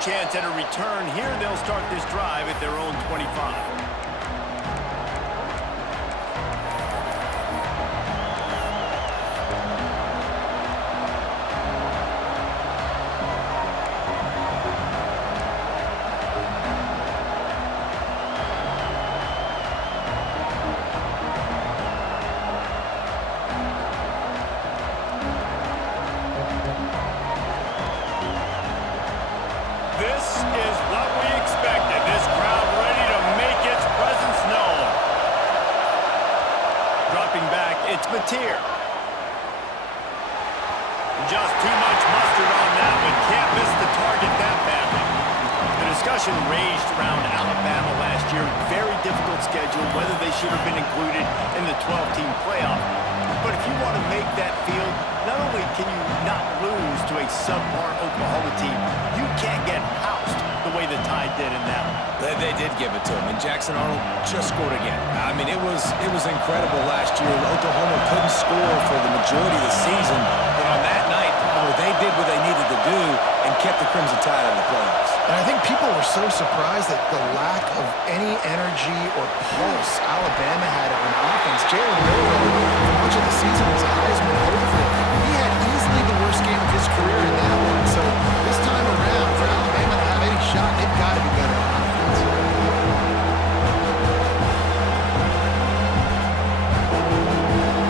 chance at a return here. They'll start this drive at their own 25. This is what we expected. This crowd ready to make its presence known. Dropping back, it's Mateer. Just too much mustard on that one. Can't miss the target that badly. The discussion raged around Alabama last year. Very difficult schedule, whether they should have been included in the 12-team playoff. But if you want to make that field, not only can you not lose to a subpar Oklahoma team, you can't get housed the way the Tide did in that one. They did give it to him, and Jackson Arnold just scored again. I mean, it was incredible last year. Oklahoma couldn't score for the majority of the season, but on that night, they did what they needed to do and kept the Crimson Tide in the playoffs. And I think people were so surprised at the lack of any energy or pulse Alabama had on offense. Jalen Milroe, for much of the season, was a Heisman hopeful. He had easily the worst game of his career in that one. So this time around, for Alabama to have any shot, they've got to be better on offense.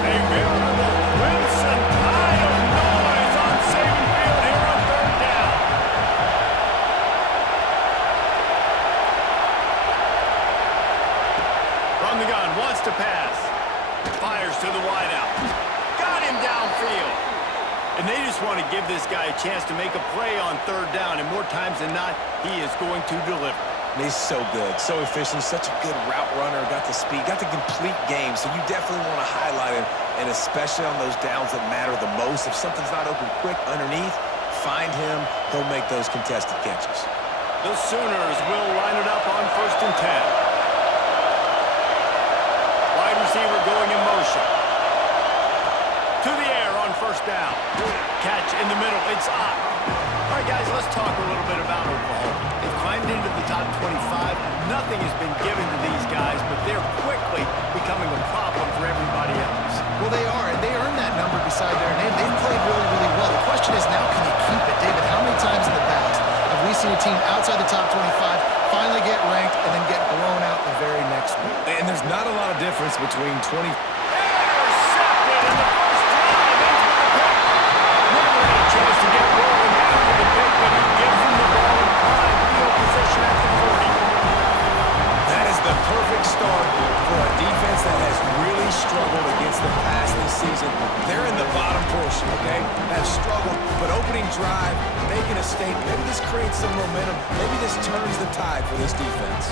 A veritable Crimson Tide of noise on Saban Field here on third down. From the gun, wants to pass. Fires to the wideout. Got him downfield. And they just want to give this guy a chance to make a play on third down, and more times than not, he is going to deliver. He's so good, so efficient, such a good route runner, got the speed, got the complete game, so you definitely want to highlight him, and especially on those downs that matter the most. If something's not open quick underneath, find him, he'll make those contested catches. The Sooners will line it up on 1st and 10. Wide receiver going in motion. To the air on 1st down. Catch in the middle, it's up. All right, guys, let's talk a little bit about Oklahoma. They've climbed into the top 25. Nothing has been given to these guys, but they're quickly becoming a problem for everybody else. Well, they are, and they earned that number beside their name. They've played really, really well. The question is now, can you keep it? David, how many times in the past have we seen a team outside the top 25 finally get ranked and then get blown out the very next week? And there's not a lot of difference between 20... Intercepted in the first drive into the pick. Never had a chance to get rolling after the pick, but he gives him the ball in prime field position at the 40. That is the perfect start for a defense that has really struggled against the pass this season. They're in the bottom portion, okay? Have struggled, but opening drive, making a statement. Maybe this creates some momentum. Maybe this turns the tide for this defense.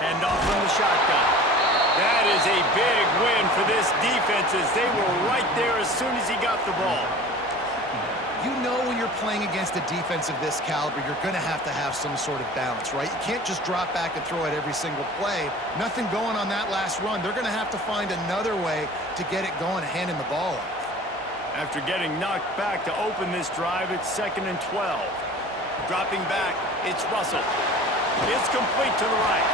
And off from the shotgun. That is a big win for this defense as they were right there as soon as he got the ball. You know when you're playing against a defense of this caliber, you're going to have some sort of balance, right? You can't just drop back and throw it every single play. Nothing going on that last run. They're going to have to find another way to get it going, handing the ball off. After getting knocked back to open this drive, it's 2nd and 12. Dropping back, it's Russell. It's complete to the right.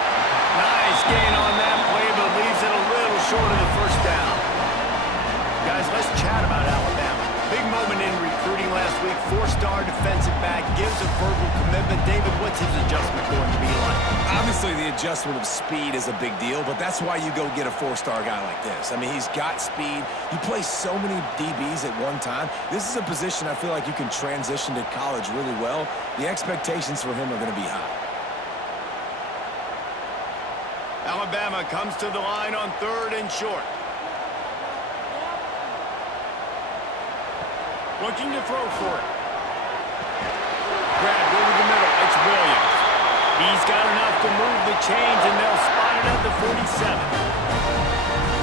Nice gain on that play, but leaves it a little short of the first down. Guys, let's chat about Alabama. Big moment in recruiting last week. 4-star defensive back, gives a verbal commitment. David, what's his adjustment going to be like? Obviously, the adjustment of speed is a big deal, but that's why you go get a 4-star guy like this. I mean, he's got speed. You play so many DBs at one time. This is a position I feel like you can transition to college really well. The expectations for him are going to be high. Alabama comes to the line on 3rd and short. Looking to throw for it. Grabbed over the middle. It's Williams. He's got enough to move the chains, and they'll spot it at the 47.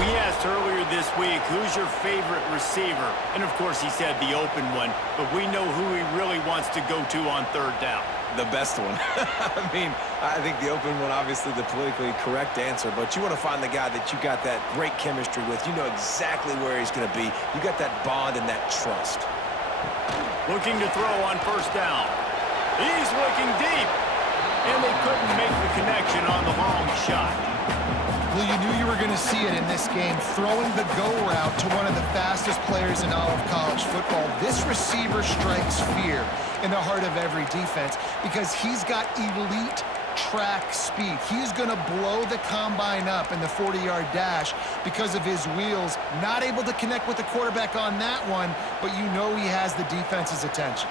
We asked earlier this week week, who's your favorite receiver? And, of course, he said the open one, but we know who he really wants to go to on third down. The best one. I mean, I think the open one, obviously the politically correct answer, but you want to find the guy that you got that great chemistry with. You know exactly where he's going to be. You got that bond and that trust. Looking to throw on first down. He's looking deep. And they couldn't make the connection on the long shot. Well, you knew you were going to see it in this game, throwing the go route to one of the fastest players in all of college football. This receiver strikes fear in the heart of every defense because he's got elite track speed. He's going to blow the combine up in the 40-yard dash because of his wheels. Not able to connect with the quarterback on that one, but you know he has the defense's attention.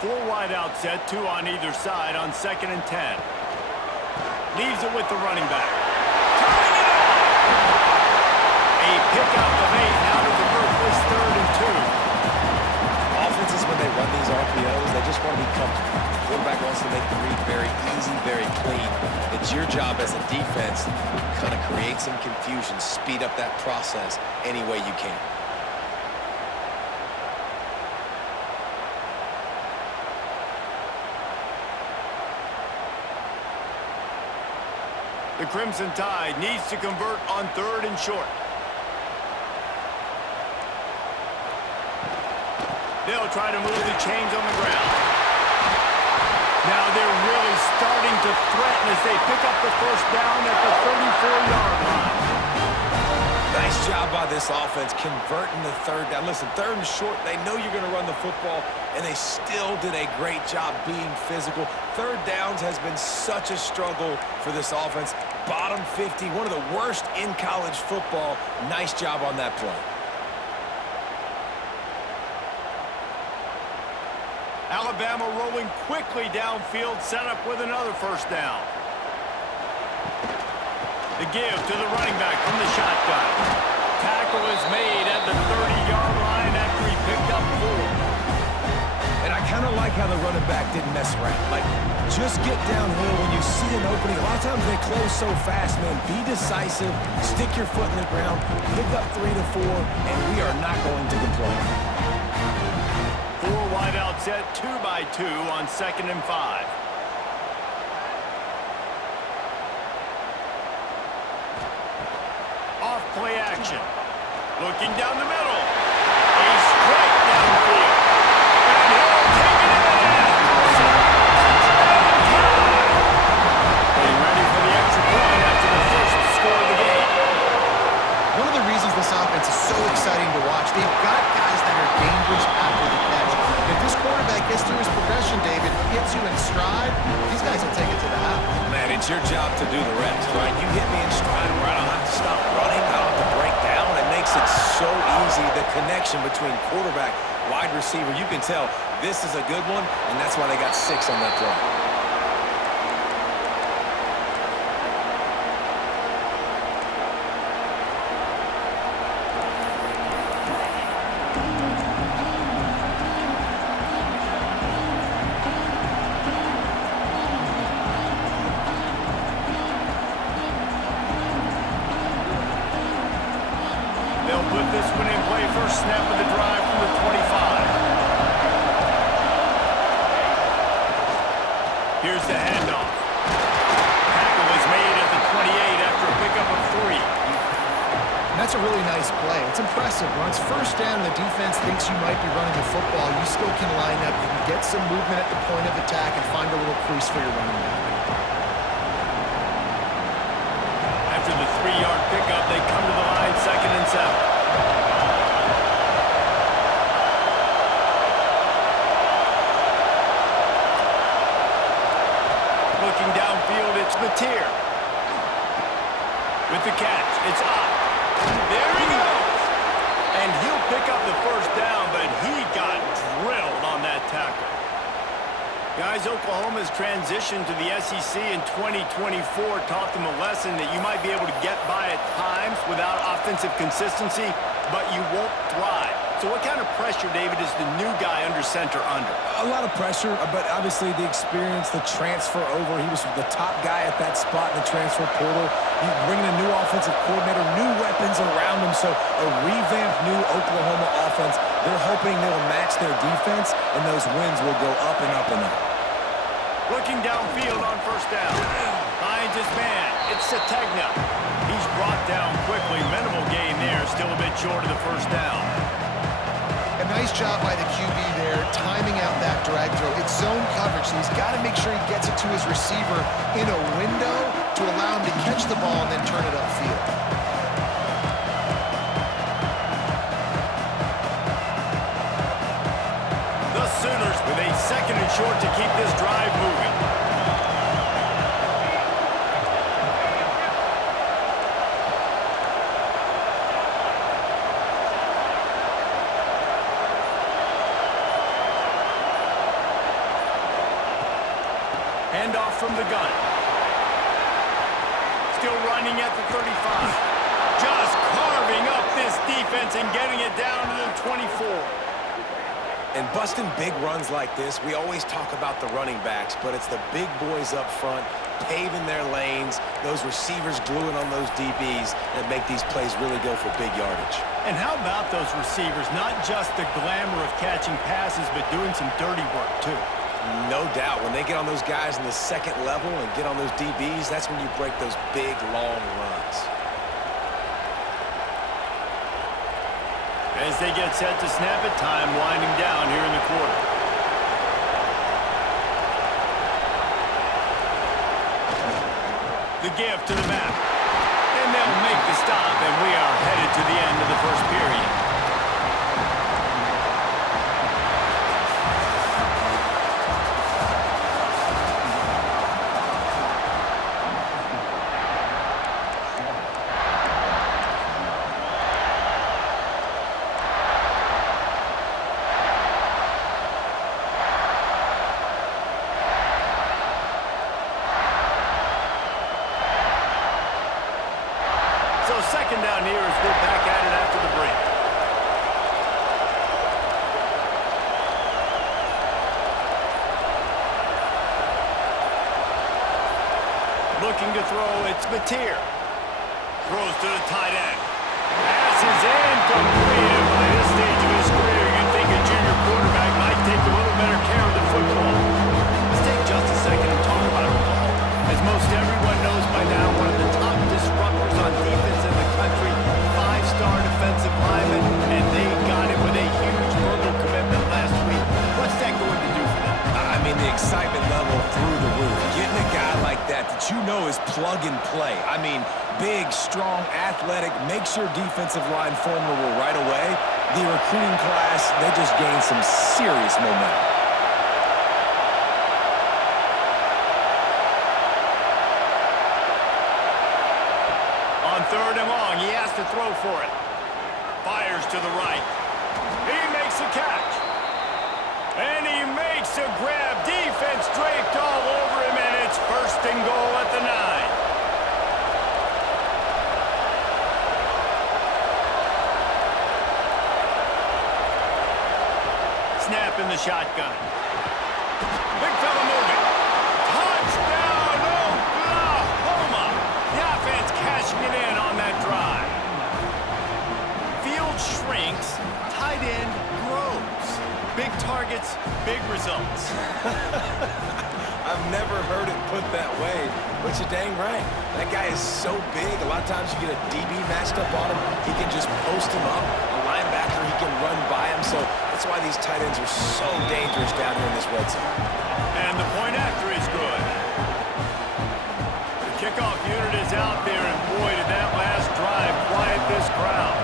4 wide out set, 2 on either side on 2nd and 10. Leaves it with the running back. Turning it on! A pickup of 8 now to convert this 3rd and 2. Offenses, when they run these RPOs, they just want to be comfortable. The quarterback wants to make the read very easy, very clean. It's your job as a defense to kind of create some confusion, speed up that process any way you can. The Crimson Tide needs to convert on 3rd and short. They'll try to move the chains on the ground. Now they're really starting to threaten as they pick up the first down at the 34-yard line. Nice job by this offense converting the 3rd down. Listen, 3rd and short, they know you're going to run the football, and they still did a great job being physical. 3rd downs has been such a struggle for this offense. Bottom 50, one of the worst in college football. Nice job on that play. Alabama rolling quickly downfield, set up with another first down. The give to the running back from the shotgun. Tackle is made at the 30-yard line after he picked up 4. And I kind of like how the running back didn't mess around. Like, just get downhill when you see an opening. A lot of times they close so fast, man. Be decisive, stick your foot in the ground, pick up 3 to 4, and we are not going to complain. 4 wide out set, 2 by 2 on 2nd and 5. Off play action. Looking down the middle. A straight downfield. And he'll take it in. Getting ready for the extra point after the first score of the game. One of the reasons this offense is so exciting to watch, they've got guys that are dangerous after the catch. If this quarterback gets through his progression, David, hits you in stride, these guys will take it to the house. Man, it's your job to do the rest, right? You hit me in stride where I don't have to stop running, I don't have to break down. It makes it so easy, the connection between quarterback, wide receiver. You can tell this is a good one, and that's why they got 6 on that play. They'll put this one in play. First snap of the drive from the 25. Here's the handoff. Tackle is made at the 28 after a pickup of 3. And that's a really nice play. It's impressive. Once first down, the defense thinks you might be running the football. You still can line up. You can get some movement at the point of attack and find a little crease for your running back. After the 3-yard pickup, they come to the line, 2nd and 7. Looking downfield, it's Mateer. With the catch, it's up. There he goes. And he'll pick up the first down, but he got drilled on that tackle. Guys, Oklahoma's transition to the SEC in 2024 taught them a lesson that you might be able to get by at times without offensive consistency, but you won't thrive. So what kind of pressure, David, is the new guy under center under? A lot of pressure, but obviously the experience, the transfer over. He was the top guy at that spot in the transfer portal. You bring in a new offensive coordinator, new weapons around them, so a revamped new Oklahoma offense. They're hoping they'll match their defense, and those wins will go up and up and up. Looking downfield on first down. Finds his man. It's Sategna. He's brought down quickly. Minimal gain there. Still a bit short of the first down. A nice job by the QB there, timing out that drag throw. It's zone coverage, so he's got to make sure he gets it to his receiver in a window to allow him to catch the ball and then turn it upfield. The Sooners with a second and short to keep this drive moving. Handoff from the gun. Still running at the 35. Just carving up this defense and getting it down to the 24. And busting big runs like this, we always talk about the running backs, but it's the big boys up front, paving their lanes, those receivers gluing on those DBs that make these plays really go for big yardage. And how about those receivers? Not just the glamour of catching passes, but doing some dirty work, too. No doubt. When they get on those guys in the second level and get on those DBs, that's when you break those big, long runs. As they get set to snap it, time winding down here in the quarter. The give to the back. And they'll make the stop, and we are headed to the end of the first period. So second down here as we're back at it after the break. Looking to throw, it's Mateer. Throws to the tight end. Pass is incomplete. By this stage of his career, you'd think a junior quarterback might take a little better care of the football. Let's take just a second and talk about Oklahoma. As most everyone knows by now, one of the top disruptors on defense in the country, five-star defensive lineman, and they got it with a huge verbal commitment last week. What's that going to do for them? I mean, the excitement level through the roof. Getting a guy like that you know is plug and play. I mean, big, strong, athletic, makes your defensive line formidable right away. The recruiting class, they just gained some serious momentum. On third and long, he has to throw for it. Fires to the right. He makes a catch. And he makes a grab. Defense draped all over him, and it's first and goal at the 9. Snap in the shotgun. Big fella moving. Touchdown, Oklahoma! The offense cashing it in on that drive. Field shrinks, tight end grows. Big targets, big results. I've never heard it put that way, but you're dang right. That guy is so big. A lot of times you get a DB matched up on him. He can just post him up. A linebacker, he can run by him. So that's why these tight ends are so dangerous down here in this red zone. And the point after is good. The kickoff unit is out there, and boy, did that last drive quiet this crowd.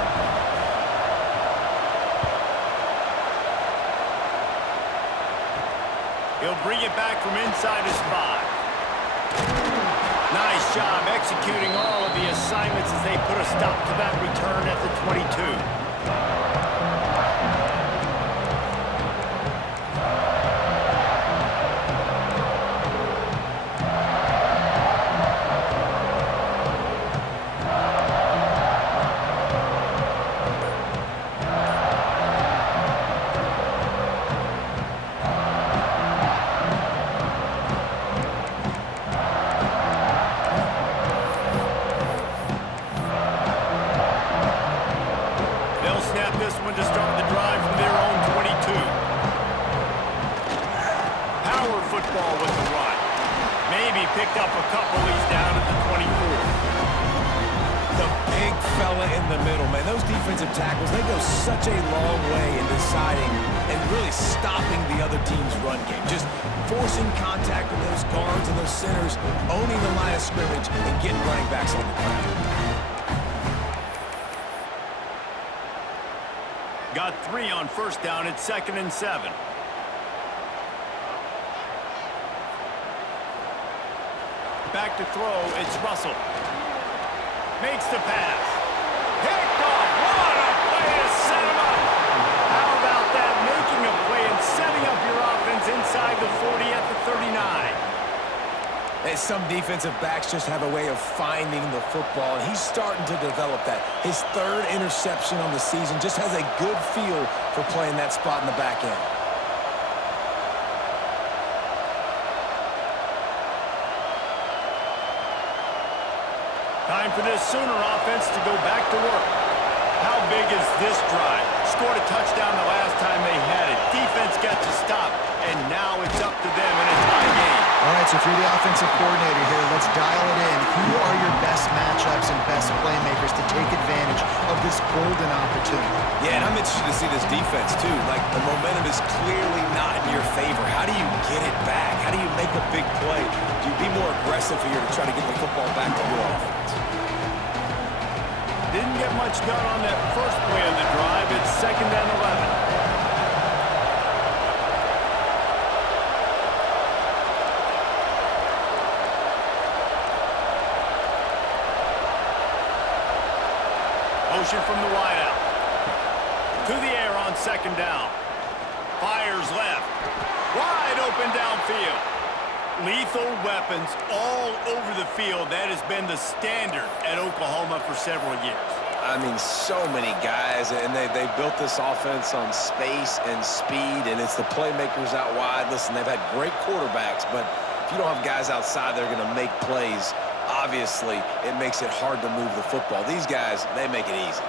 He'll bring it back from inside his 5. Nice job executing all of the assignments as they put a stop to that return at the 22. one to start the drive from their own 22. Power football with the run. Maybe picked up a couple. He's down at the 24. The big fella in the middle, man. Those defensive tackles, they go such a long way in deciding and really stopping the other team's run game. Just forcing contact with those guards and those centers, owning the line of scrimmage, and getting running backs on the ground. Got 3 on first down at 2nd and 7. Back to throw, it's Russell. Makes the pass. Picked off. What a play to set him up. How about that? Making a play and setting up your offense inside the 40 at the 39. And some defensive backs just have a way of finding the football, and he's starting to develop that. His 3rd interception on the season, just has a good feel for playing that spot in the back end. Time for this Sooner offense to go back to work. How big is this drive? Scored a touchdown the last time they had it. Defense gets a stop, and now it's up to them in a tie game. All right, so if you're the offensive coordinator here, let's dial it in. Who are your best matchups and best playmakers to take advantage of this golden opportunity? Yeah, and I'm interested to see this defense, too. Like, the momentum is clearly not in your favor. How do you get it back? How do you make a big play? Do you be more aggressive here to try to get the football back to your offense? Didn't get much done on that first play of the drive. It's 2nd and 11. Motion from the wideout. To the air on 2nd down. Fires left. Wide open downfield. Lethal weapons all over the field. That has been the standard at Oklahoma for several years. I mean, so many guys, and they built this offense on space and speed, and it's the playmakers out wide. Listen, they've had great quarterbacks, but if you don't have guys outside that are going to make plays, obviously it makes it hard to move the football. These guys, they make it easy.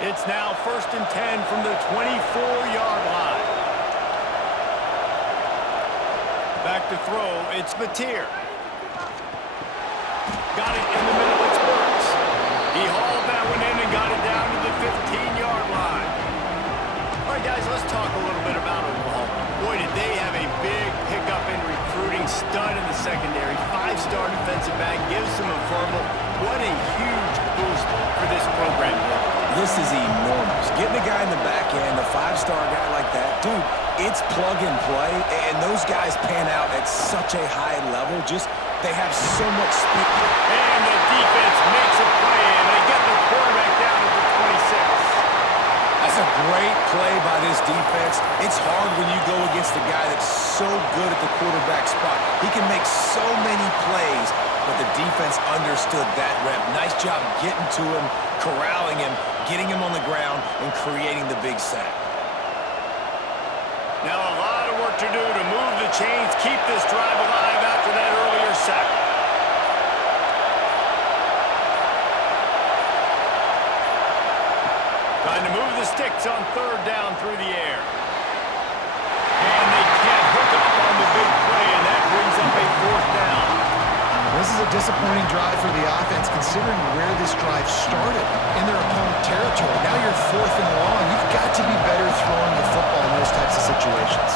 It's now 1st and 10 from the 24-yard line. Back to throw, it's Mateer. Got it in the middle, it's Burks. He hauled that one in and got it down to the 15-yard line. All right, guys, let's talk a little bit about Oklahoma. Boy, did they have a big pickup in recruiting. Stud in the secondary. 5-star defensive back. Gives them a verbal. What a huge boost for this program. This is enormous. Getting a guy in the back end, a 5-star guy like that, dude, it's plug and play, and those guys pan out at such a high level. Just, they have so much speed. And the defense makes a play, and they get the quarterback down at the 26. That's a great play by this defense. It's hard when you go against a guy that's so good at the quarterback spot. He can make so many plays, but the defense understood that rep. Nice job getting to him, corralling him, getting him on the ground, and creating the big sack. Now a lot of work to do to move the chains, keep this drive alive after that earlier sack. Trying to move the sticks on 3rd down through the air. And they can't hook up on the big play, and that brings up a 4th down. This is a disappointing drive for the offense, considering where this drive started, in their opponent territory. Now you're 4th and long. You've got to be better throwing the football in those types of situations.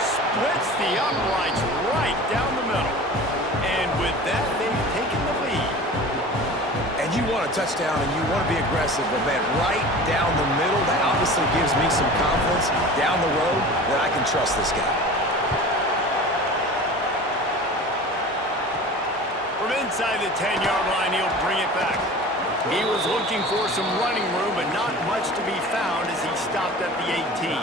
Splits the uprights right down the middle. And with that, they've taken the lead. And you want a touchdown and you want to be aggressive, but man, right down the middle, that obviously gives me some confidence down the road that I can trust this guy. From inside the 10-yard line, he'll bring it back. He was looking for some running room, but not much to be found as he stopped at the 18.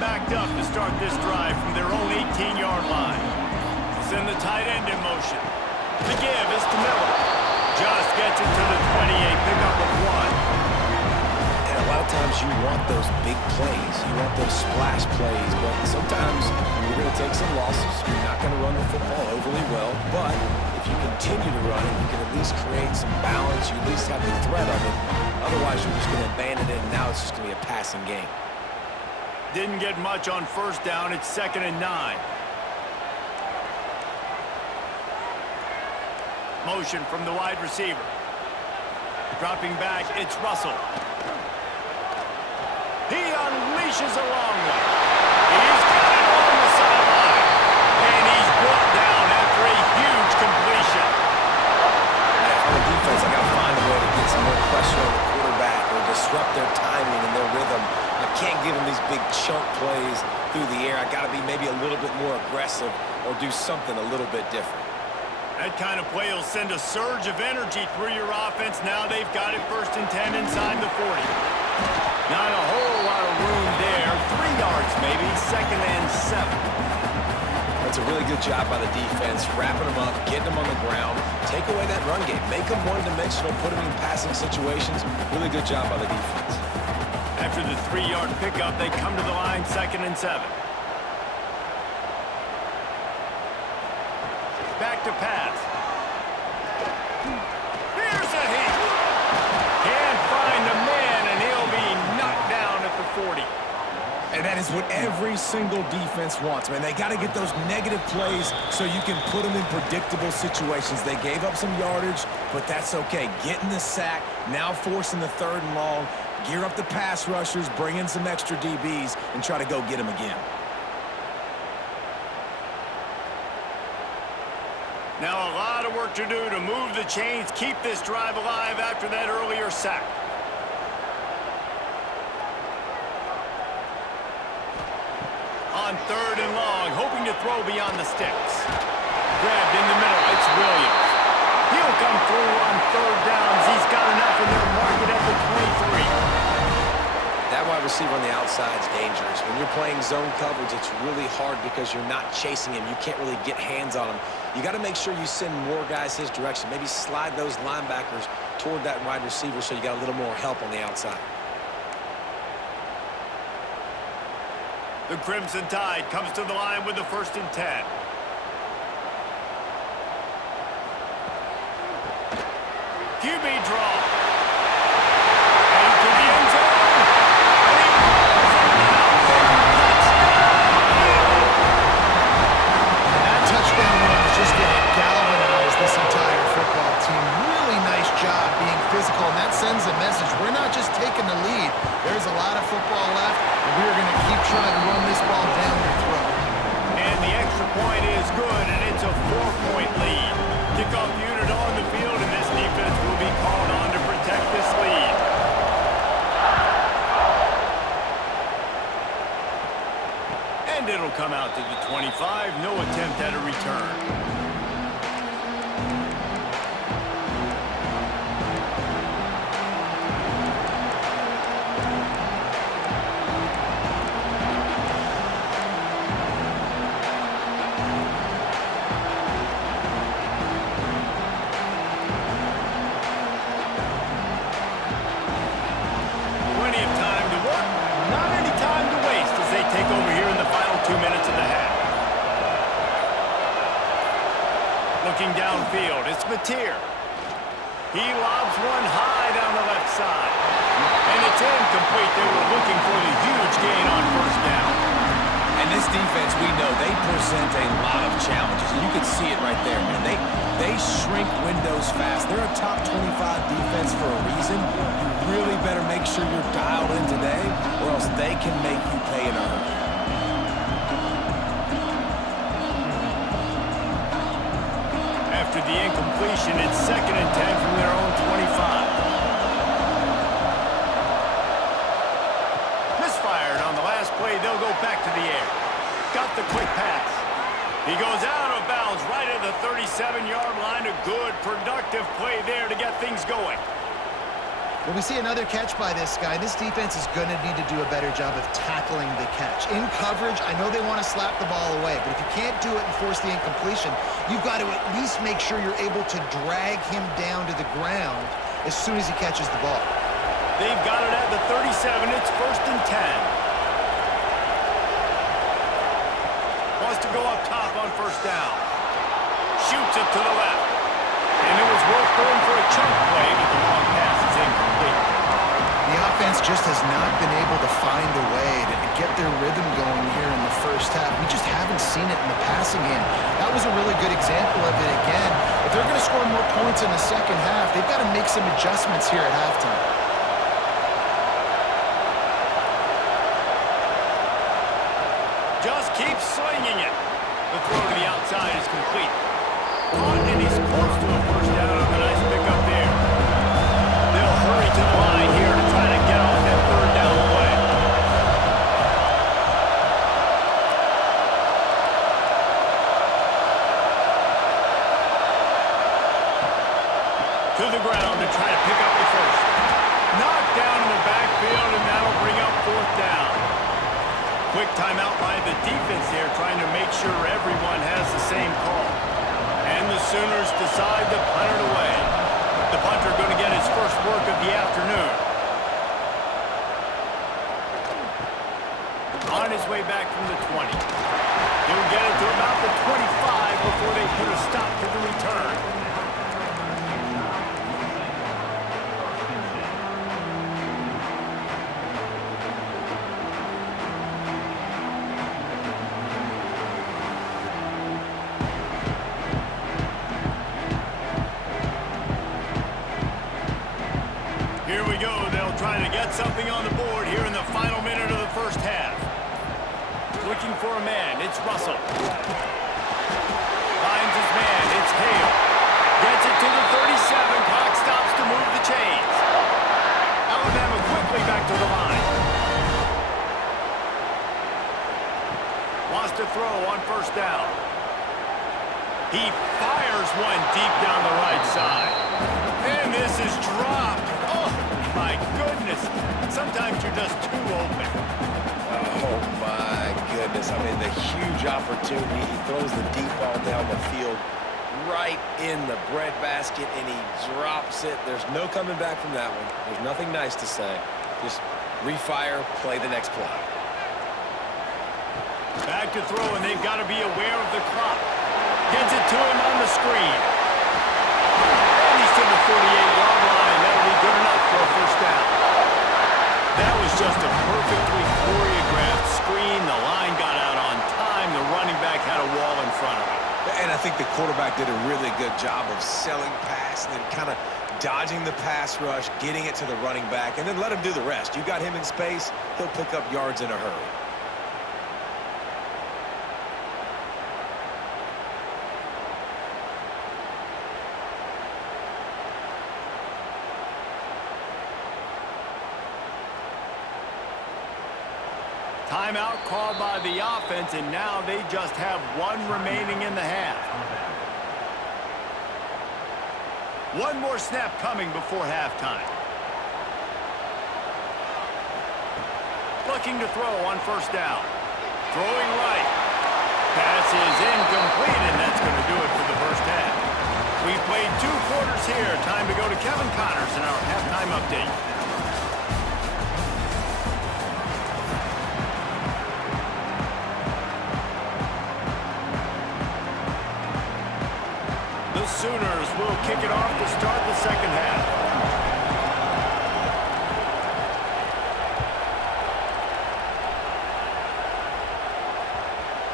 backed up to start this drive from their own 18-yard line. Send the tight end in motion. The give is to Miller. Just gets it to the 28, pick up of 1. And a lot of times you want those big plays. You want those splash plays. But sometimes you're going to take some losses. You're not going to run the football overly well. But if you continue to run it, you can at least create some balance. You at least have the threat of it. Otherwise, you're just going to abandon it, and now it's just going to be a passing game. Didn't get much on first down. It's 2nd and 9. Motion from the wide receiver. Dropping back, it's Russell. He unleashes a long one. He's got it on the sideline. And he's brought down after a huge completion. Yeah, on the defense, I got to find a way to get some more pressure on the quarterback or disrupt their timing and their rhythm. I can't give them these big chunk plays through the air. I got to be maybe a little bit more aggressive or do something a little bit different. That kind of play will send a surge of energy through your offense. Now they've got it 1st and 10 inside the 40. Not a whole lot of room there. 3 yards maybe, 2nd and 7. That's a really good job by the defense, wrapping them up, getting them on the ground, take away that run game, make them one-dimensional, put them in passing situations. Really good job by the defense. After the 3-yard pickup, they come to the line 2nd and 7. Back to pass. Here's a hit. Can't find a man, and he'll be knocked down at the 40. And that is what every single defense wants, man. They got to get those negative plays so you can put them in predictable situations. They gave up some yardage, but that's okay. Getting the sack, now forcing the 3rd and long, gear up the pass rushers, bring in some extra DBs, and try to go get them again. Now a lot of work to do to move the chains, keep this drive alive after that earlier sack. On 3rd and long, hoping to throw beyond the sticks. Grabbed in the middle, it's Williams. He'll come through on 3rd downs. He's got enough in there, mark it at the 23. That wide receiver on the outside is dangerous. When you're playing zone coverage, it's really hard because you're not chasing him. You can't really get hands on him. You got to make sure you send more guys his direction. Maybe slide those linebackers toward that wide receiver so you got a little more help on the outside. The Crimson Tide comes to the line with the 1st and 10. QB draw. Into the end zone. And that touchdown run is just going to galvanize this entire football team. Really nice job being physical, and that sends a message. We're not just taking the lead. There's a lot of football left, and we're going to keep trying to run this ball down your throat. And the extra point is good, and it's a 4-point lead. Kickoff unit on the field, and this defense will be called on to protect this lead. And it'll come out to the 25. No attempt at a return. Looking downfield, it's Mateer. He lobs one high down the left side. And it's incomplete. They were looking for the huge gain on 1st down. And this defense, we know, they present a lot of challenges. And you can see it right there, man. They shrink windows fast. They're a top 25 defense for a reason. You really better make sure you're dialed in today, or else they can make you pay in a hurry. After the incompletion, it's 2nd and 10 from their own 25. Misfired on the last play. They'll go back to the air. Got the quick pass. He goes out of bounds right at the 37-yard line. A good, productive play there to get things going. Well, we see another catch by this guy. This defense is going to need to do a better job of tackling the catch. In coverage, I know they want to slap the ball away, but if you can't do it and force the incompletion, you've got to at least make sure you're able to drag him down to the ground as soon as he catches the ball. They've got it at the 37. It's 1st and 10. Wants to go up top on 1st down. Shoots it to the left. And it was worth going for a chunk play, but the long pass is incomplete. The offense just has not been able to find a way to get their rhythm going here in the first half. We just haven't seen it in the passing game. That was a really good example of it again. If they're going to score more points in the second half, they've got to make some adjustments here at halftime. Just keeps swinging it. The throw to the outside is complete. Caught, and he's close to a 1st down on the nice pickup there. They'll hurry to the line here to try to get off that 3rd down play. To the ground to try to pick up the 1st. Knocked down in the backfield, and that'll bring up 4th down. Quick timeout by the defense here, trying to make sure everyone has the same call. And the Sooners decide to punt it away. The punter going to get his first work of the afternoon. On his way back from the 20. He'll get it to about the 25 before they put a stop to the return. Here we go. They'll try to get something on the board here in the final minute of the first half. Looking for a man. It's Russell. Finds his man. It's Hale. Gets it to the 37. Clock stops to move the chains. Alabama quickly back to the line. Wants to throw on 1st down. He fires one deep down the right side. And this is dropped. Oh, my goodness. Sometimes you're just too open. Oh, my goodness. I mean, the huge opportunity. He throws the deep ball down the field right in the breadbasket, and he drops it. There's no coming back from that one. There's nothing nice to say. Just refire, play the next play. Back to throw, and they've got to be aware of the clock. Gets it to him on the screen. And he's to the 48-yard line. That'll be good enough for a 1st down. That was just a perfectly choreographed screen. The line got out on time. The running back had a wall in front of him. And I think the quarterback did a really good job of selling pass and then kind of dodging the pass rush, getting it to the running back, and then let him do the rest. You got him in space, he'll pick up yards in a hurry. Timeout called by the offense, and now they just have one remaining in the half. One more snap coming before halftime. Looking to throw on 1st down. Throwing right. Pass is incomplete, and that's going to do it for the first half. We've played 2 quarters here. Time to go to Kevin Connors in our halftime update. The Sooners will kick it off to start the second half.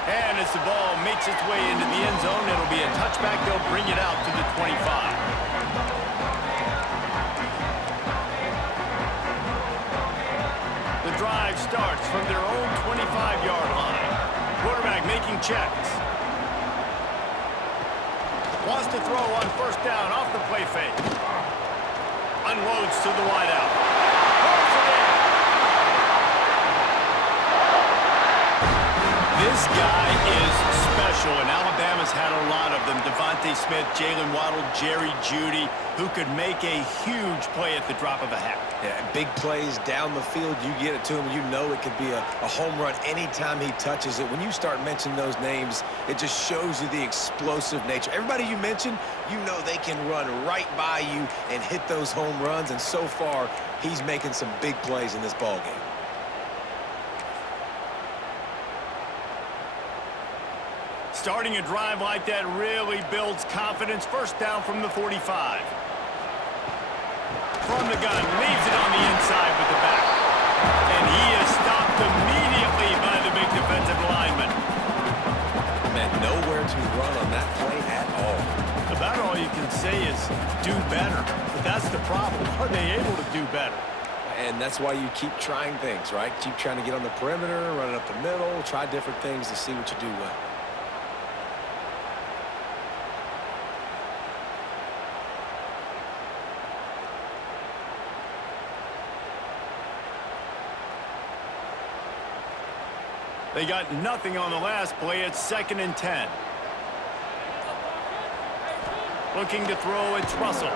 And as the ball makes its way into the end zone, it'll be a touchback. They'll bring it out to the 25. The drive starts from their own 25-yard line. Quarterback making checks. Wants to throw on 1st down off the play fake. Unloads to the wideout. Pulls it in. This guy is special. potential, and Alabama's had a lot of them. Devontae Smith, Jalen Waddle, Jerry Jeudy, who could make a huge play at the drop of a hat. Yeah, big plays down the field. You get it to him, you know it could be a home run anytime he touches it. When you start mentioning those names, it just shows you the explosive nature. Everybody you mentioned, you know they can run right by you and hit those home runs, and so far, he's making some big plays in this ballgame. Starting a drive like that really builds confidence. First down from the 45. From the gun, leaves it on the inside with the back. And he is stopped immediately by the big defensive lineman. Man, nowhere to run on that play at all. About all you can say is do better. But that's the problem. Are they able to do better? And that's why you keep trying things, right? Keep trying to get on the perimeter, run it up the middle, try different things to see what you do well. They got nothing on the last play. It's 2nd and 10. Looking to throw, it's Russell.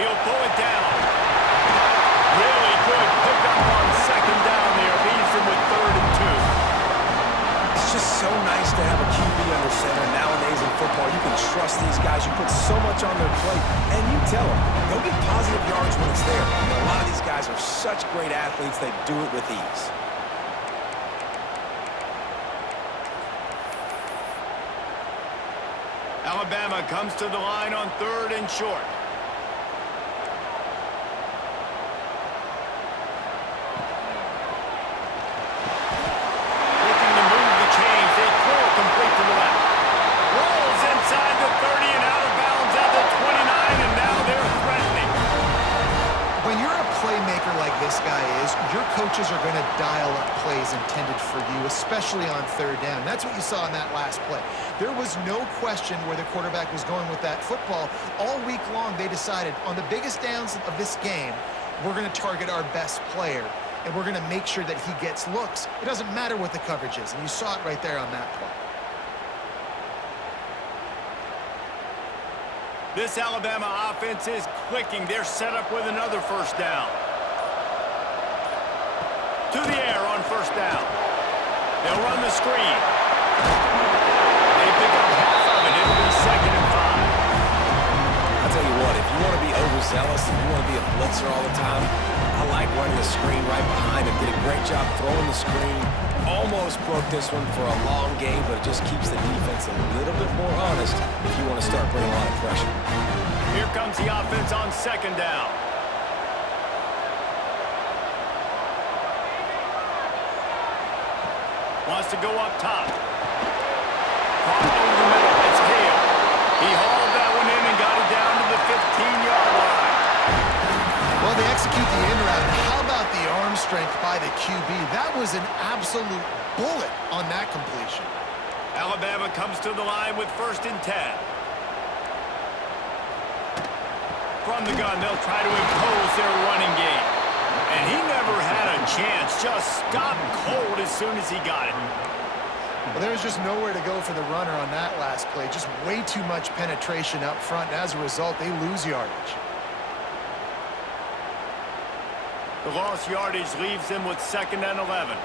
He'll pull it down. Really good pickup on 2nd down there. Leaves him with 3rd and 2. It's just so nice to have a QB under center. Nowadays in football, you can trust these guys. You put so much on their plate, and you tell them, go get positive yards when it's there. And a lot of these guys are such great athletes, they do it with ease. Alabama comes to the line on 3rd and short. Looking to move the chains. They throw it complete to the left. Rolls inside the 30 and out of bounds at the 29, and now they're threatening. When you're a playmaker like this guy is, your coaches are going to dial up plays intended for you, especially on 3rd down. That's what you saw in that last play. There was no question where the quarterback was going with that football. All week long, they decided on the biggest downs of this game, we're going to target our best player, and we're going to make sure that he gets looks. It doesn't matter what the coverage is, and you saw it right there on that play. This Alabama offense is clicking. They're set up with another 1st down. To the air on 1st down. They'll run the screen. They pick up half of it. It'll be 2nd and 5. I'll tell you what, if you want to be overzealous and you want to be a blitzer all the time, I like running the screen right behind him. Did a great job throwing the screen. Almost broke this one for a long game, but it just keeps the defense a little bit more honest if you want to start bringing a lot of pressure. Here comes the offense on 2nd down. Wants to go up top. Caught over the middle. It's Hale. He hauled that one in and got it down to the 15-yard line. Well, they execute the in route. How about the arm strength by the QB? That was an absolute bullet on that completion. Alabama comes to the line with 1st and 10. From the gun, they'll try to impose their running game. And he never had a chance. Just stopped cold as soon as he got it. Well, there was just nowhere to go for the runner on that last play. Just way too much penetration up front. And as a result, they lose yardage. The lost yardage leaves them with 2nd and 11.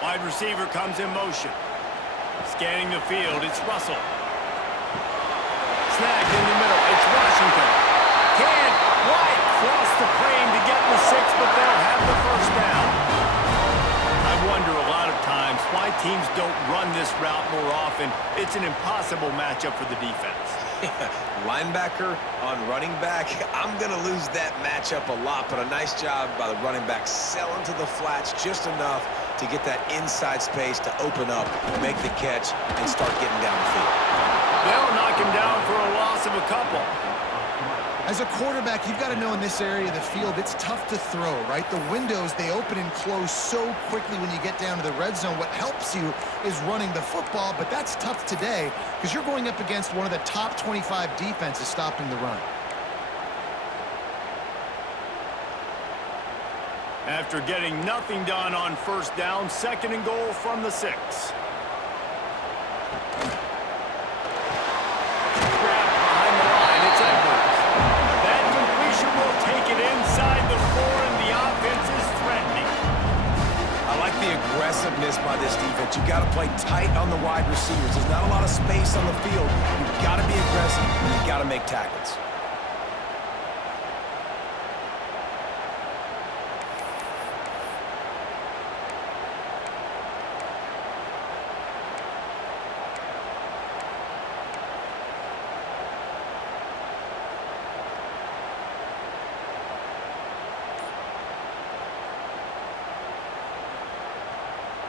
Wide receiver comes in motion. Scanning the field, it's Russell. Snagged in the middle, it's Washington. Can't quite cross the plane to get the 6, but they'll have the 1st down. I wonder a lot of times why teams don't run this route more often. It's an impossible matchup for the defense. Linebacker on running back, I'm going to lose that matchup a lot, but a nice job by the running back selling to the flats just enough to get that inside space to open up, make the catch, and start getting down the field. They'll knock him down for a loss of a couple. As a quarterback, you've got to know in this area of the field, it's tough to throw, right? The windows, they open and close so quickly when you get down to the red zone. What helps you is running the football, but that's tough today because you're going up against one of the top 25 defenses stopping the run. After getting nothing done on first down, 2nd and goal from the 6. Grabbed behind the line, it's Edwards. That completion will take it inside the 4, and the offense is threatening. I like the aggressiveness by this defense. You got to play tight on the wide receivers. There's not a lot of space on the field. You've got to be aggressive, and you've got to make tackles.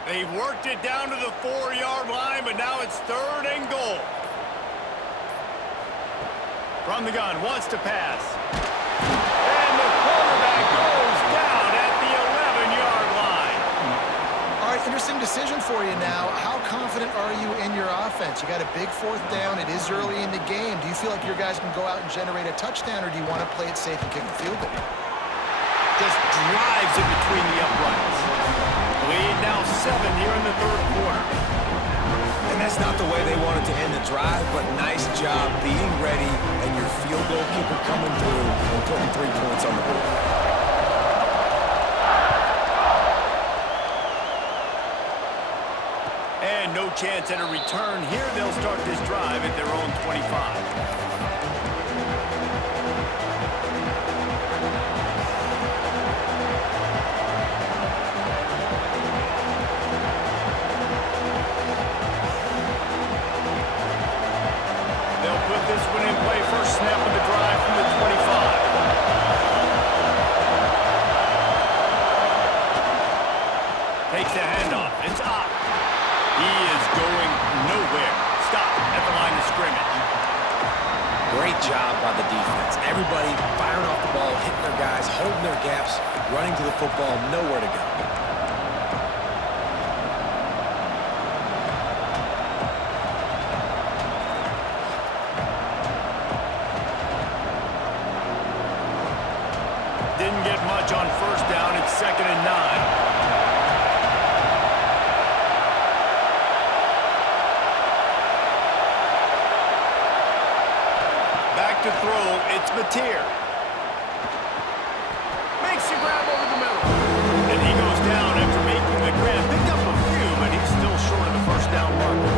They've worked it down to the 4-yard line, but now it's 3rd and goal. From the gun, wants to pass. And the quarterback goes down at the 11-yard line. All right, interesting decision for you now. How confident are you in your offense? You got a big 4th down. It is early in the game. Do you feel like your guys can go out and generate a touchdown, or do you want to play it safe and kick the field goal? Just drives it between the uprights. Lead now 7 here in the 3rd quarter. And that's not the way they wanted to end the drive, but nice job being ready and your field goal kicker coming through and putting 3 points on the board. And no chance at a return here. They'll start this drive at their own 25. This one in play, first snap of the drive from the 25. Takes the handoff. It's up. He is going nowhere. Stop at the line of scrimmage. Great job by the defense. Everybody firing off the ball, hitting their guys, holding their gaps, running to the football, nowhere to go. Didn't get much on first down. It's 2nd and 9. Back to throw. It's Mateer. Makes the grab over the middle. And he goes down after making the grab. Picked up a few, but he's still short of the first down marker.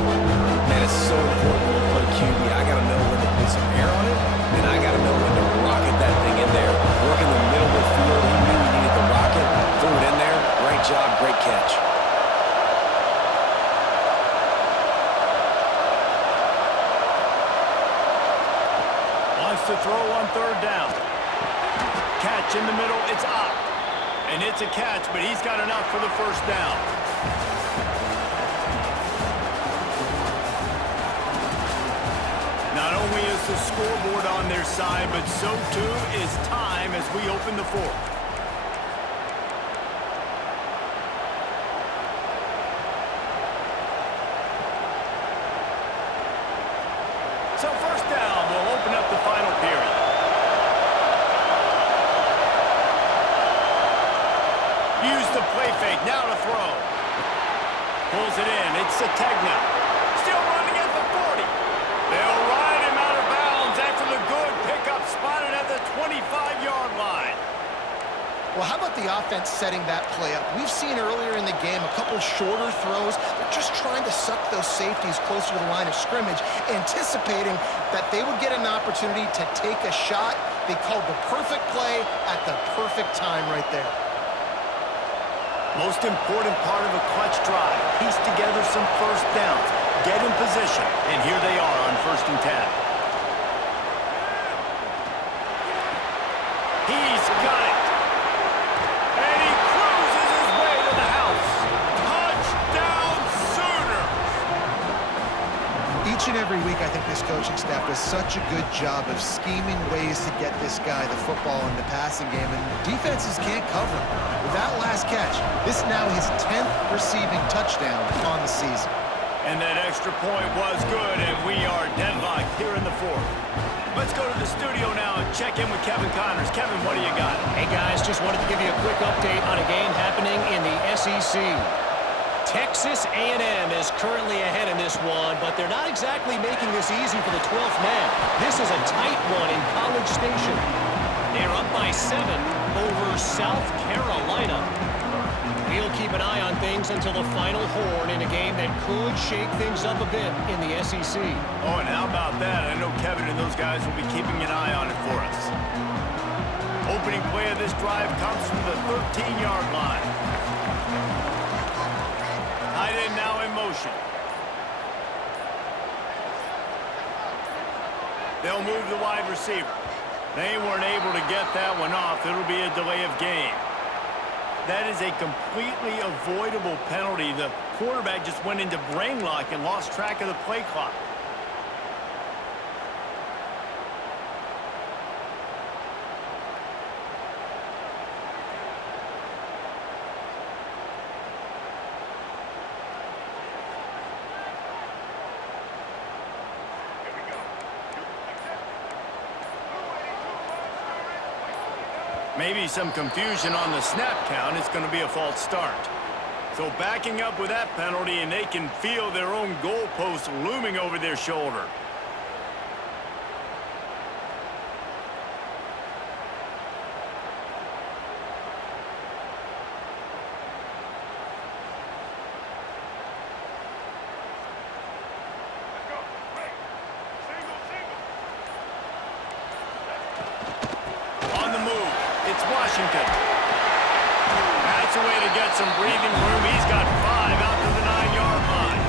Man, it's so important when you play QB. I got to know when to put some air on it, and I got to know when to rocket that thing in there. Work in the middle of the field. He knew he needed the rocket. Threw it in there. Great job. Great catch. Wants to throw on 3rd down. Catch in the middle. It's up. And it's a catch, but he's got enough for the first down. Not only is the scoreboard on their side, but so too is time as we open the 4th. So first down will open up the final period. Use the play fake, now to throw. Pulls it in, it's Sategna. Still running at the 40. They'll ride him out of bounds after the good pickup spotted at the 25-yard line. Well, how about the offense setting that play up? We've seen earlier in the game a couple shorter throws. They're just trying to suck those safeties closer to the line of scrimmage, anticipating that they would get an opportunity to take a shot. They called the perfect play at the perfect time right there. Most important part of a clutch drive. Piece together some first downs. Get in position. And here they are on 1st and 10. He's got it. And he cruises his way to the house. Touchdown Sooners! Each and every week, I think this coaching staff does such a good job of scheming ways to get this guy the football in the passing game, and defenses can't cover him. With that last catch, this is now his 10th receiving touchdown on the season. And that extra point was good, and we are deadlocked here in the 4th. Let's go to the studio now and check in with Kevin Connors. Kevin, what do you got? Hey, guys, just wanted to give you a quick update on a game happening in the SEC. Texas A&M is currently ahead in this one, but they're not exactly making this easy for the 12th man. This is a tight one in College Station. They're up by 7 over South Carolina. We'll keep an eye on things until the final horn in a game that could shake things up a bit in the SEC. Oh, and how about that? I know Kevin and those guys will be keeping an eye on it for us. Opening play of this drive comes from the 13-yard line. Tight end now in motion. They'll move the wide receiver. They weren't able to get that one off. It'll be a delay of game. That is a completely avoidable penalty. The quarterback just went into brain lock and lost track of the play clock. Maybe some confusion on the snap count. It's going to be a false start. So backing up with that penalty, and they can feel their own goalpost looming over their shoulder. Washington. That's a way to get some breathing room. He's got 5 out to the 9-yard line.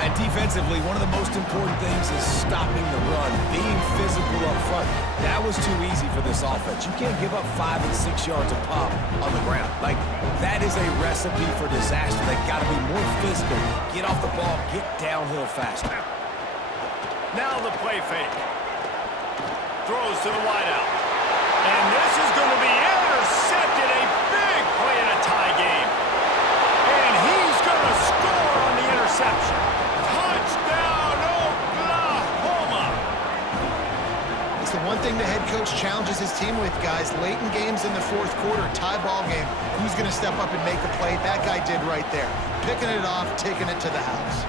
And defensively, one of the most important things is stopping the run, being physical up front. That was too easy for this offense. You can't give up 5 and 6 yards a pop on the ground. Like, that is a recipe for disaster. They got to be more physical. Get off the ball, get downhill faster. Now the play fake. Throws to the wideout. And this is going to be intercepted. A big play in a tie game. And he's going to score on the interception. Touchdown, Oklahoma. It's the one thing the head coach challenges his team with, guys. Late in games in the fourth quarter, tie ball game, who's going to step up and make a play? That guy did right there. Picking it off, taking it to the house.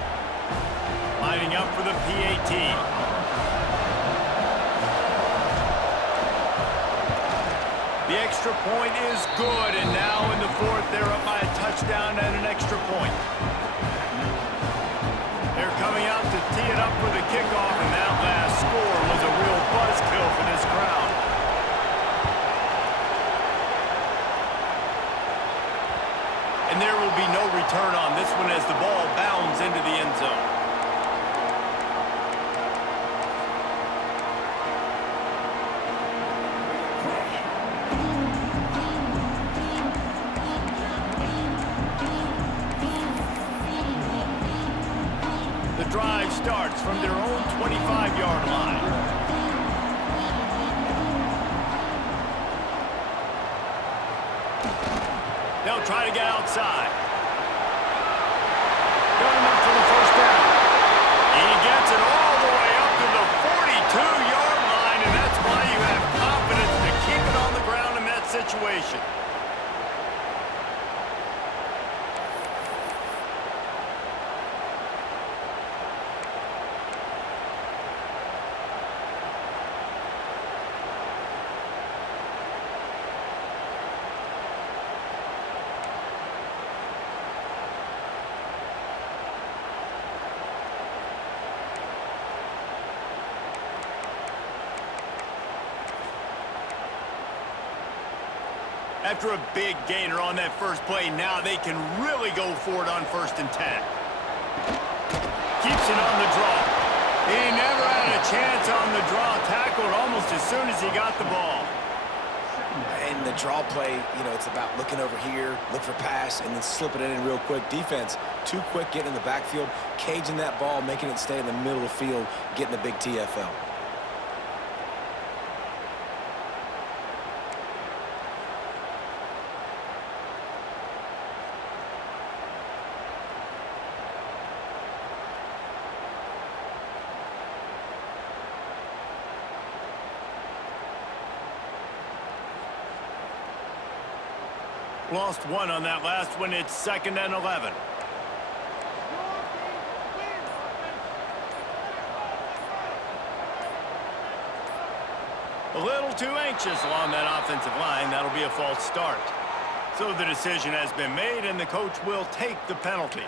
Lining up for the PAT. The extra point is good, and now in the fourth, they're up by a touchdown and an extra point. They're coming out to tee it up for the kickoff, and that last score was a real buzzkill for this crowd. And there will be no return on this one as the ball bounds into the end zone. Drive starts from their own 25-yard line. They'll try to get outside. Good enough for the first down. He gets it all the way up to the 42-yard line, and that's why you have confidence to keep it on the ground in that situation. After a big gainer on that first play, now they can really go for it on 1st and 10. Keeps it on the draw. He never had a chance on the draw. Tackled almost as soon as he got the ball. And the draw play, you know, it's about looking over here, look for pass, and then slipping it in real quick. Defense, too quick getting in the backfield, caging that ball, making it stay in the middle of the field, getting the big TFL. Lost one on that last one. It's 2nd and 11. A little too anxious along that offensive line. That'll be a false start. So the decision has been made, and the coach will take the penalty.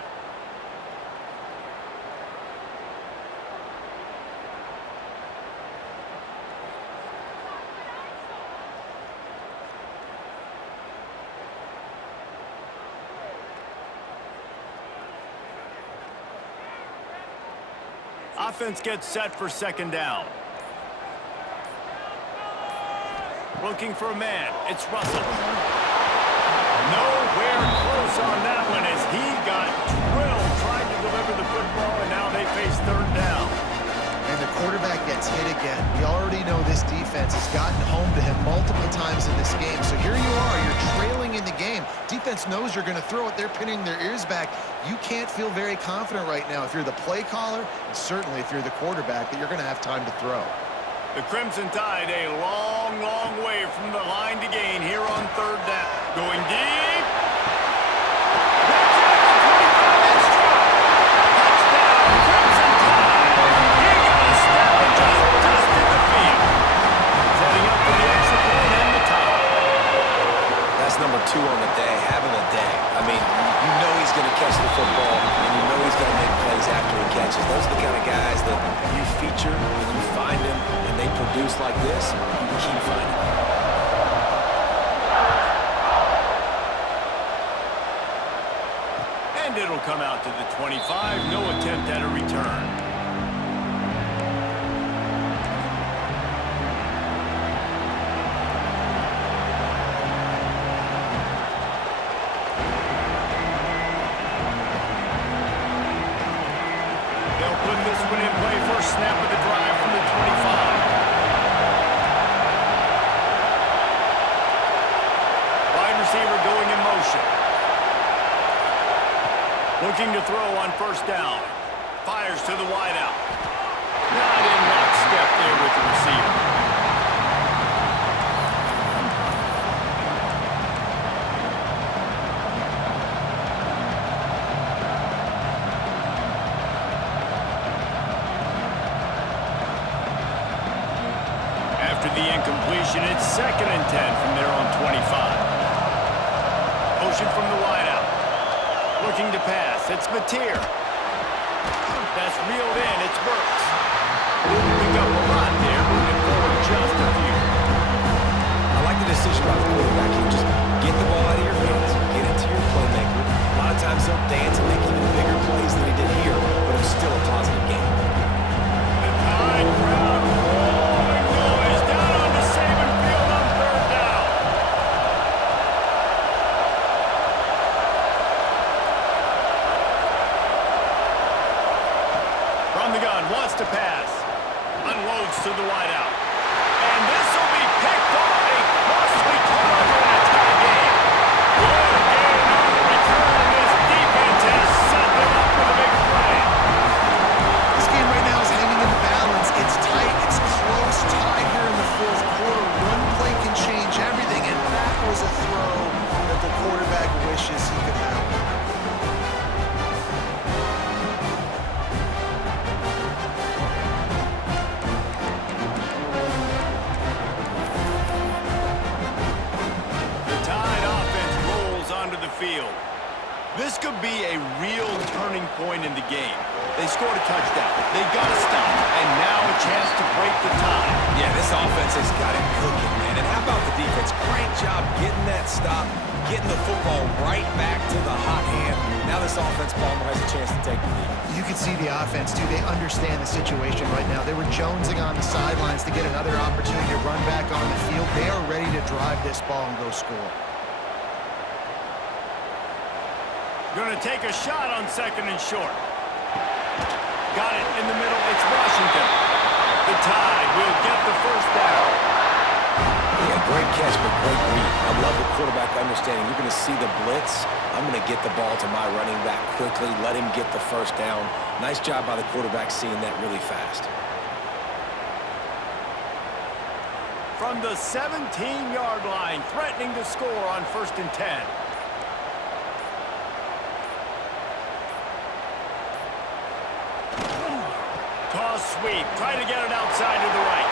Offense gets set for 2nd down. Looking for a man. It's Russell. Nowhere close on that one as he got drilled trying to deliver the football, and now they face 3rd down. And the quarterback gets hit again. We already know this defense has gotten home to him multiple times in this game. So here you are. You're trailing in the game. Defense knows you're going to throw it. They're pinning their ears back. You can't feel very confident right now if you're the play caller, and certainly if you're the quarterback, that you're going to have time to throw. The Crimson Tide a long, long way from the line to gain here on 3rd down. Going deep. Touchdown, Crimson Tide. He got a step and just dusted the field. Setting up for the extra point and the tie. That's number 2 on the day, having a day. I mean, you know he's going to catch the football, and you know he's going to make plays after he catches. Those are the kind of guys that you feature and you find them, and they produce like this, you keep finding them. And it'll come out to the 25. No attempt at a return. They'll put this one in play. First snap of the drive from the 25. Wide receiver going in motion. Looking to throw on 1st down. Fires to the wideout. Not in lockstep there with the receiver. After the incompletion, it's 2nd and 10 from there on 25. Motion from the wideout. Looking to pass. It's Mateer. That's reeled in. It's Burks. Didn't pick up a lot there. Moving forward just a few. I like the decision by the quarterback here. Just get the ball out of your hands, get it to your playmaker. A lot of times they'll dance and make even bigger plays than he did here, but it's still a positive game. The Tide crowd roaring noise down onto Saban Field on 3rd down. From the gun, wants to pass. Unloads to the wideout. And this will be picked off. A costly turnover in a tie game. Good game on the return. This defense has set them up with a big play. This game right now is hanging in the balance. It's tight. It's close. Tied here in the 4th quarter. One play can change everything, and that was a throw that the quarterback wishes he could have. Field. This could be a real turning point in the game. They scored a touchdown. They got to stop. And now a chance to break the tie. Yeah, this offense has got it cooking, man. And how about the defense? Great job getting that stop, getting the football right back to the hot hand. Now this offense, Palmer, has a chance to take the lead. You can see the offense, too. They understand the situation right now. They were jonesing on the sidelines to get another opportunity to run back on the field. They are ready to drive this ball and go score. Going to take a shot on 2nd and short. Got it in the middle. It's Washington. The Tide will get the 1st down. Yeah, great catch, but great read. I love the quarterback understanding. You're going to see the blitz. I'm going to get the ball to my running back quickly, let him get the 1st down. Nice job by the quarterback seeing that really fast. From the 17-yard line, threatening to score on 1st and 10. sweep. Try to get it outside to the right.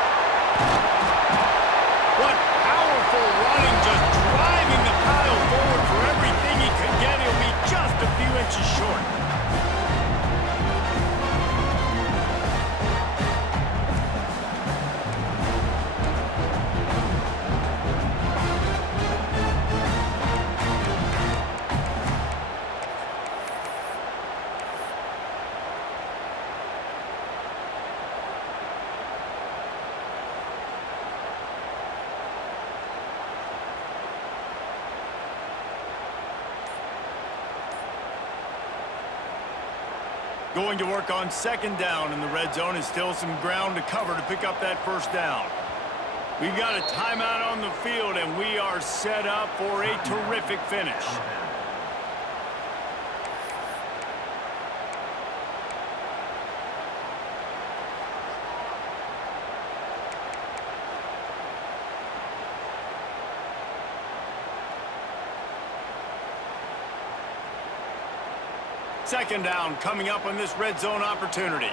What powerful running, just driving the pile forward for everything he could get. He'll be just a few inches short. Going to work on second down in the red zone, and still some ground to cover to pick up that first down. We've got a timeout on the field, and we are set up for a terrific finish. Second down coming up on this red zone opportunity.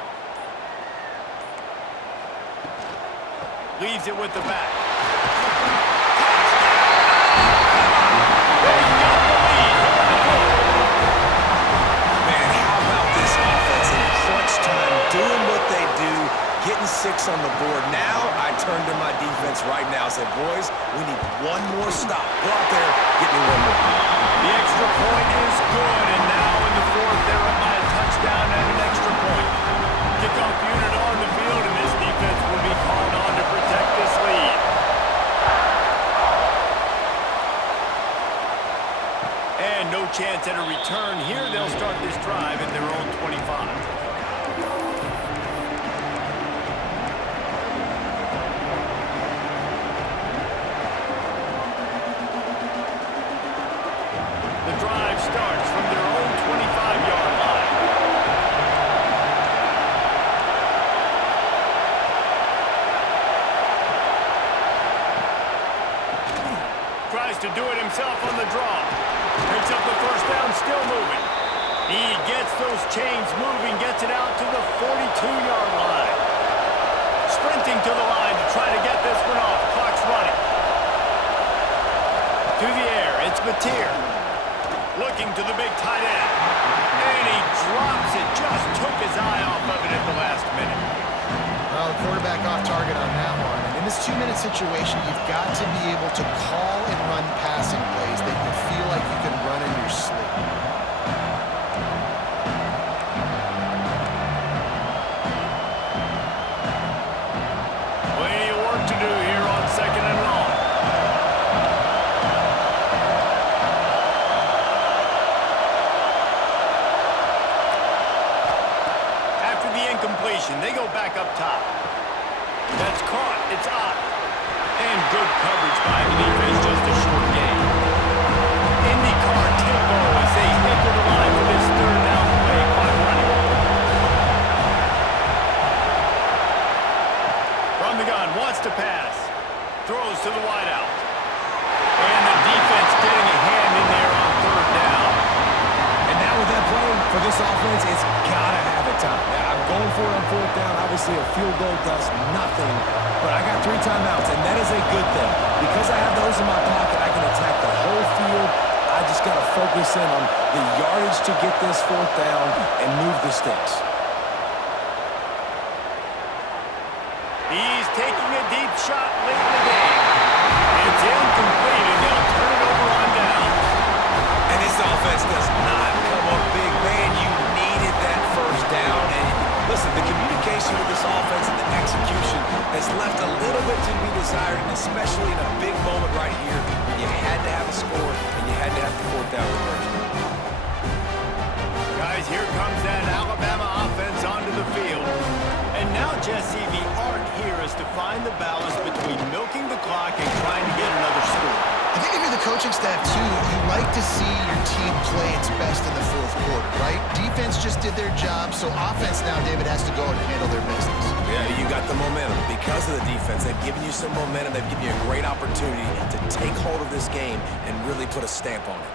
Leaves it with the back. Man, how about this offense in crunch time, doing what they do, getting 6 on the board. Now I turn to my defense right now and say, boys, we need one more stop. Go out there, get me one more. The extra point is good, and now in the fourth, they're up by a touchdown and an extra point. Kickoff unit on the field, and this defense will be called on to protect this lead. And no chance at a return here. They'll start this drive at their own 25. Starts from their own 25-yard line. Tries to do it himself on the draw. Picks up the first down, still moving. He gets those chains moving, gets it out to the 42-yard line. Sprinting to the line to try to get this one off. Clock's running. To the air, it's Mateer. Looking to the big tight end. And he drops it. Just took his eye off of it at the last minute. Well, the quarterback off target on that one. And in this 2-minute situation, you've got to be able to call and run passing plays that you feel like you can run in your sleep. Plenty of work to do here on second and long. Completion. They go back up top. That's caught. It's up. And good coverage by the defense. Just a short gain. IndyCar tempo as they head to the line for this third down play. Clock running. From the gun. Wants to pass. Throws to the wideout. And the defense getting a hand in there on third down. And now with that play, for this offense, it's got to have a time. I'm going for it on fourth down. Obviously, a field goal does nothing, but I got 3 timeouts, and that is a good thing. Because I have those in my pocket, I can attack the whole field. I just got to focus in on the yardage to get this fourth down and move the sticks. He's taking a deep shot late in the game. It's incomplete, and they'll turn it over on down. And this offense does not come up big. Man, you needed that first down. And listen, the communication with this offense and the execution has left a little bit to be desired, and especially in a big moment right here when you had to have a score and you had to have the fourth down conversion. Guys, here comes that Alabama offense onto the field. And now, Jesse, the art here is to find the balance between milking the clock and trying to get another score. I think if you're the coaching staff, too, you like to see your team play its best in the fourth quarter, right? Defense just did their job, so offense now, David, has to go and handle their business. Yeah, you got the momentum. Because of the defense, they've given you some momentum. They've given you a great opportunity to take hold of this game and really put a stamp on it.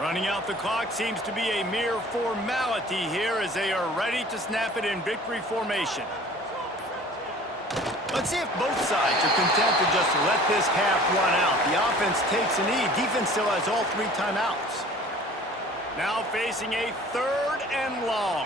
Running out the clock seems to be a mere formality here as they are ready to snap it in victory formation. Let's see if both sides are content to just let this half run out. The offense takes a knee. Defense still has all 3 timeouts. Now facing a 3rd and long.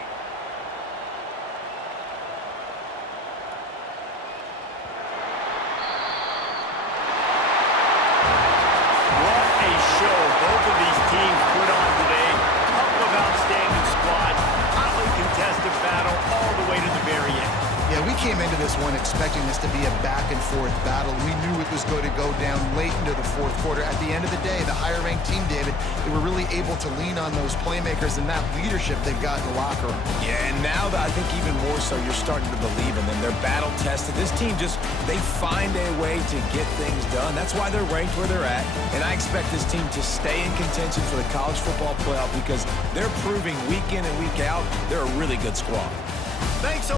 What a show both of these teams put on today. Couple of outstanding squads. Hotly contested battle all the way to the very end. Yeah, we came into this one expecting this to be a back-and-forth battle. We knew it was going to go down late into the 4th quarter. At the end of the day, the higher-ranked team, David, they were really able to lean on those playmakers and that leadership they've got in the locker room. Yeah, and now I think even more so, you're starting to believe in them. They're battle-tested. This team they find a way to get things done. That's why they're ranked where they're at. And I expect this team to stay in contention for the college football playoff because they're proving week in and week out they're a really good squad. Thanks so